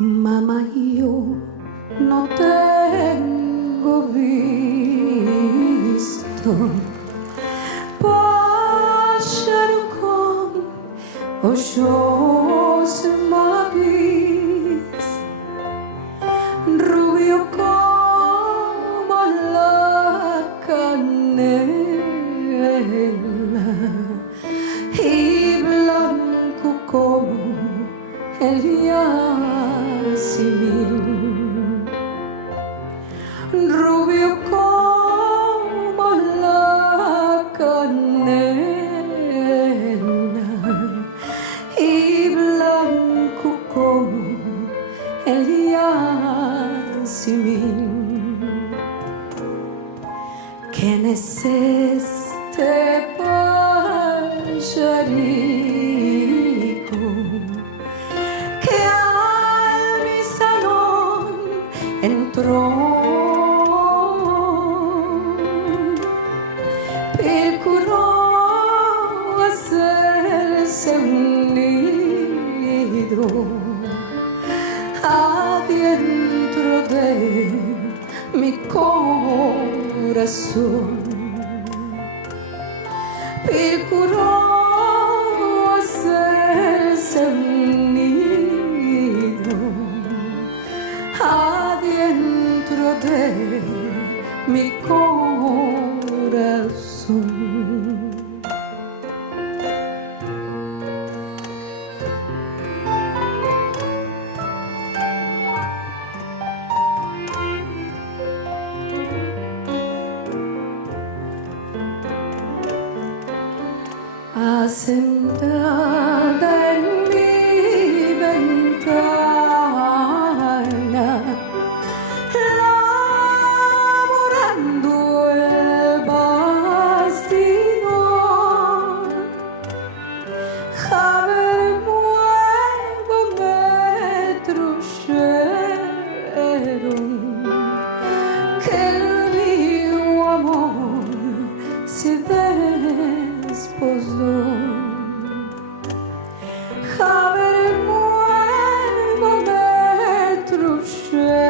Mamá, yo no tengo visto pájaro con ojos mavis, rubio como la canela y blanco como el yacimín, rubio como la canela y blanco como el yacimín. ¿Quién es este pajarico que al mi salón entró procuró hacerse un nido adentro de mi corazón? Procuró hacerse un nido adentro de mi corazón. Sentada en mi ventana, laborando el bastidor, a ver, muévame trucheron, que el mío amor se desposó. A ver, muévame trucheron,